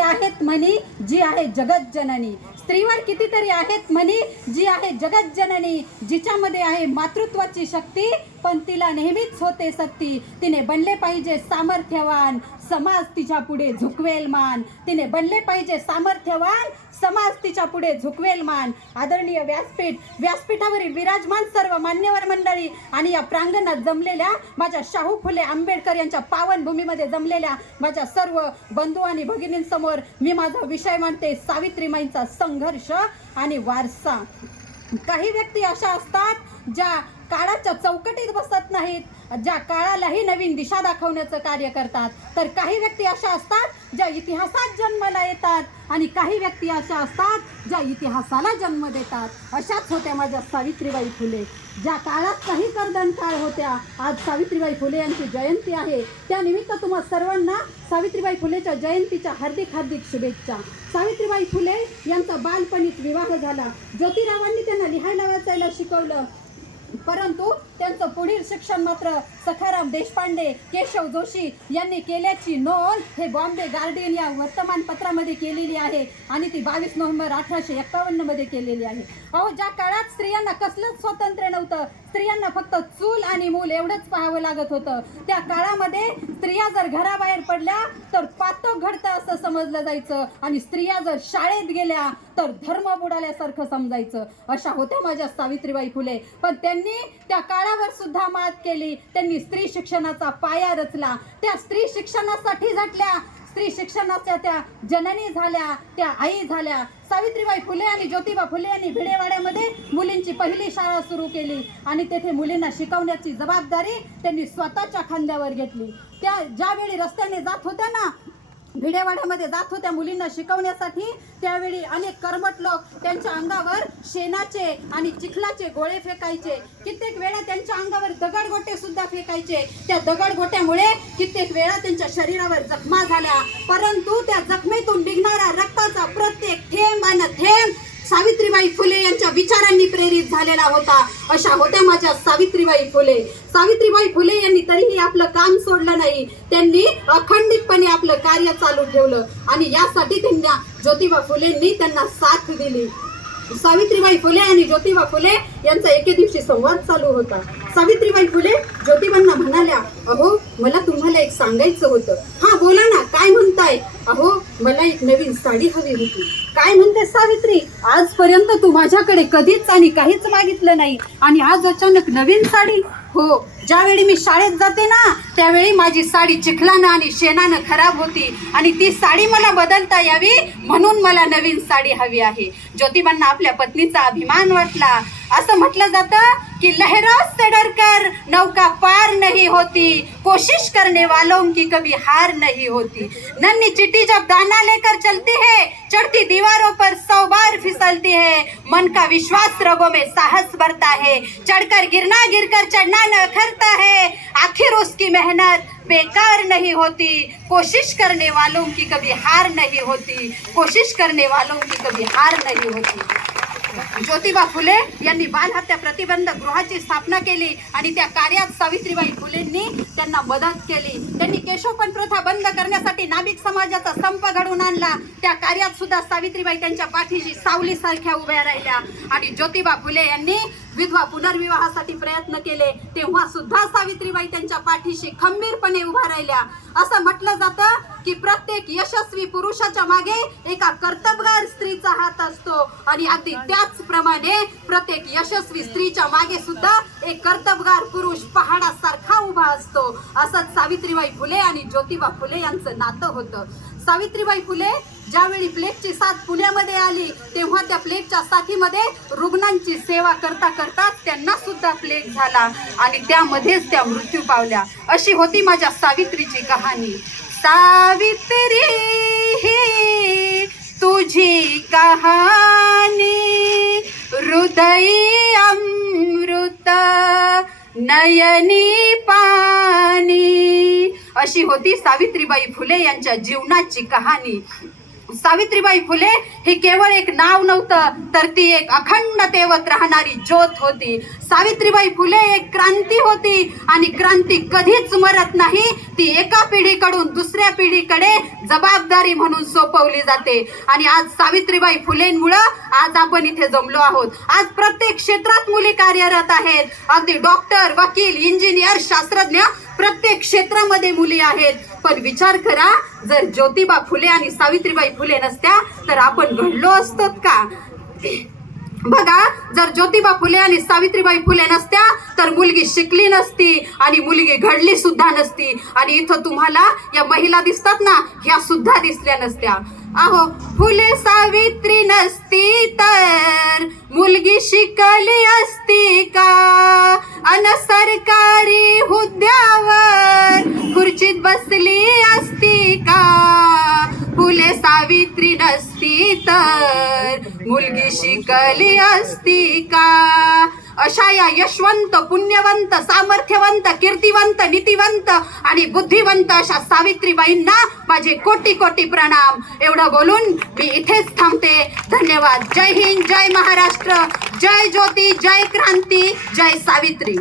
आहेत म्हणी जी आहे जगत जननी. स्त्रीवर कितीतरी आहेत म्हणी जी आहे जगत जननी. जिच्यामध्ये आहे मातृत्वाची शक्ती पण तिला नेहमीच होते सक्ती. तिने बनले पाहिजे सामर्थ्यवान समाज तिच्या पुढे झुकवेल मान. तिने बनले पाहिजे सामर्थ्यवान समाज तिच्या पुढे झुकवेल मान. आदरणीय व्यासपीठ व्यासपीठावरील विराजमान सर्व मान्यवर मंडळी आणि या प्रांगणात जमलेल्या माझ्या शाहू फुले आंबेडकर यांच्या पावनभूमीमध्ये जमलेल्या माझ्या सर्व बंधू आणि भगिनींसमोर मी माझा विषय मानते सावित्रीमाईंचा संघर्ष आणि वारसा. काही व्यक्ती अशा असतात ज्या काळाच्या चौकटीत बसत नाहीत ज्या काळालाही नवीन दिशा दाखवण्याचं कार्य करतात. तर काही व्यक्ती अशा असतात ज्या इतिहासात जन्माला येतात. आणि काही व्यक्ती अशा असतात ज्या इतिहासाला जन्म देतात. अशाच होत्या माझ्या सावित्रीबाई फुले. ज्या काळात काही कर्दन काळ होत्या आज सावित्रीबाई फुले यांची जयंती आहे. त्यानिमित्त तुम्हा सर्वांना सावित्रीबाई फुलेच्या जयंतीच्या हार्दिक हार्दिक शुभेच्छा. सावित्रीबाई फुले यांचा बालपणीत विवाह झाला. ज्योतिरावांनी त्यांना लिहायला वाचायला शिकवलं. परंतु त्यांचं पुढील शिक्षण मात्र सखाराम देशपांडे केशव जोशी यांनी केल्याची नोंद हे बॉम्बे गार्डियन या वर्तमानपत्रामध्ये केलेली आहे आणि ती बावीस नोव्हेंबर अठराशे एकावन्नमध्ये केलेली आहे. अहो ज्या काळात स्त्रियांना कसलंच स्वातंत्र्य नव्हतं स्त्रियांना फक्त चूल आणि मूल एवढंच पाहावं लागत होतं. त्या काळामध्ये स्त्रिया जर घराबाहेर पडल्या तर पातक घडतं असं समजलं जायचं. आणि स्त्रिया जर शाळेत गेल्या तर धर्म बुडाल्यासारखं समजायचं. अशा होत्या माझ्या सावित्रीबाई फुले. पण त्यांनी त्या काळावर सुद्धा मात केली. त्यांनी स्त्री शिक्षणाचा पाया रचला. त्या स्त्री शिक्षणासाठी झटल्या. स्त्री शिक्षणाच्या त्या जननी झाल्या त्या आई झाल्या. सावित्रीबाई फुले आणि ज्योतिबा फुले यांनी भिडेवाड्यामध्ये मुलींची पहिली शाळा सुरू केली. आणि तेथे मुलींना शिकवण्याची जबाबदारी त्यांनी स्वतःच्या खांद्यावर घेतली. त्या ज्यावेळी रस्त्याने जात होत्या ना भिडेवाड्यामध्ये जात होत्या मुलींना शिकवण्यासाठी. त्यावेळी अनेक कर्मट लोक त्यांच्या अंगावर शेणाचे आणि चिखलाचे गोळे फेकायचे. कित्येक वेळा त्यांच्या अंगावर दगडगोटे सुद्धा फेकायचे. त्या दगडगोट्यामुळे कित्येक वेळा त्यांच्या शरीरावर जखमा झाल्या. परंतु त्या जखमेतून निघणारा रक्ताचा प्रत्येक थेंब आणि थेंब सावित्रीबाई फुले यांच्या विचारांनी प्रेरित झालेला होता. अशा होत्या माझ्या सावित्रीबाई फुले. सावित्रीबाई फुले यांनी तरीही आपलं काम सोडलं नाही. त्यांनी अखंडितपणे आपलं कार्य चालू ठेवलं आणि यासाठी त्यांना ज्योतिबा फुलेंनी त्यांना साथ दिली. सावित्रीबाई फुले आणि ज्योतिबा फुले यांचा एके दिवशी संवाद चालू होता. सावित्रीबाई फुले ज्योतिबांना म्हणाल्या अहो मला तुम्हाला एक सांगायचं होतं. हा बोला ना काय म्हणताय? अहो मला एक नवीन साडी हवी होती. काय म्हणते सावित्री? आजपर्यंत तू माझ्याकडे कधीच आणि काहीच मागितलं नाही. आणि आज अचानक नवीन साडी? हो ज्यावेळी मी शाळेत जाते ना त्यावेळी माझी साडी चिखलानं आणि शेणानं खराब होती. आणि ती साडी मला बदलता यावी म्हणून मला नवीन साडी हवी आहे. ज्योतिबांना आपल्या पत्नीचा अभिमान वाटला. कि लहरों से डरकर नौका पार नहीं होती. कोशिश करने वालों की कभी हार नहीं होती. नन्ही चिट्टी जब दाना लेकर चलती है, चढ़ती दीवारों पर सौ बार फिसलती है. मन का विश्वास रगों में साहस बढ़ता है. चढ़कर गिरना गिरकर चढ़ना न करता है. आखिर उसकी मेहनत बेकार नहीं होती. कोशिश करने वालों की कभी हार नहीं होती. कोशिश करने वालों की कभी हार नहीं होती. ज्योतिबा फुले यांनी बालहत्या प्रतिबंध गृहाची स्थापना केली आणि त्या कार्यात सावित्रीबाई फुलेंनी त्यांना मदत केली. त्यांनी केशवपण प्रथा बंद करण्यासाठी नाभिक समाजाचा संप घडवून आणला. त्या कार्यात सुद्धा सावित्रीबाई त्यांच्या पाठीशी सावली सारख्या उभ्या राहिल्या. आणि ज्योतिबा फुले यांनी विधवा पुनर्विवाहासाठी प्रयत्न केले. तेव्हा सुद्धा सावित्रीबाई त्यांच्या पाठीशी खंबीरपणे उभा राहिल्या. असं म्हटलं जातं की प्रत्येक यशस्वी पुरुषाच्या मागे एका कर्तबगार स्त्रीचा हात असतो. आणि अगदी त्याचप्रमाणे प्रत्येक यशस्वी स्त्रीच्या मागे सुद्धा एक कर्तबगार पुरुष पहाडासारखा उभा असतो. असंच सावित्रीबाई फुले आणि ज्योतिबा फुले यांचं नातं होतं. सावित्रीबाई फुले ज्यावेळी प्लेगची साथ पुण्यामध्ये आली तेव्हा त्या प्लेगच्या साथीमध्ये रुग्णांची सेवा करता करता त्यांना सुद्धा प्लेग झाला आणि त्यामध्येच त्या मृत्यू पावल्या. अशी होती माझ्या सावित्रीची कहाणी. सावित्री ही तुझी कहाणी हृदयी अमृत नयनी पाणी. अशी होती सावित्रीबाई फुले यांच्या जीवनाची कहाणी. सावित्रीबाई फुले हे केवळ एक नाव नव्हतं तर ती एक अखंड तेवत राहणारी ज्योत होती. सावित्रीबाई फुले एक क्रांती होती आणि क्रांती कधीच मरत नाही. ती एका पिढीकडून दुसऱ्या पिढीकडे जबाबदारी म्हणून सोपवली जाते. आणि आज सावित्रीबाई फुलेंमुळं आज आपण इथे जमलो आहोत. आज प्रत्येक क्षेत्रात मुली कार्यरत आहेत. अगदी डॉक्टर वकील इंजिनियर शास्त्रज्ञ प्रत्येक क्षेत्रामध्ये मुली आहेत. पण विचार करा जर ज्योतिबा फुले आणि सावित्रीबाई फुले नसत्या तर आपण घडलो असतो का? बघा जर ज्योतिबा फुले आणि सावित्रीबाई फुले नसत्या तर मुलगी शिकली नसती आणि मुलगी घडली सुद्धा नसती. आणि इथं तुम्हाला या महिला दिसतात ना ह्या सुद्धा दिसल्या नसत्या. अहो फुले सावित्री नसती तर मुलगी शिकली असती का? अन सरकारी हुद्द्यावर खुर्चीत बसली असती का? फुले सावित्री नसती तर. मुलगी शिकली असती का? अशा या यशवंत पुण्यवंत सामर्थ्यवंत कीर्तिवंत नीतिवंत आणि बुद्धिवंत अशा सावित्रीबाईंना माझे कोटी कोटी प्रणाम. एवढं बोलून मी इथेच थांबते. धन्यवाद. जय हिंद जय महाराष्ट्र. जय ज्योती जय क्रांती जय सावित्री.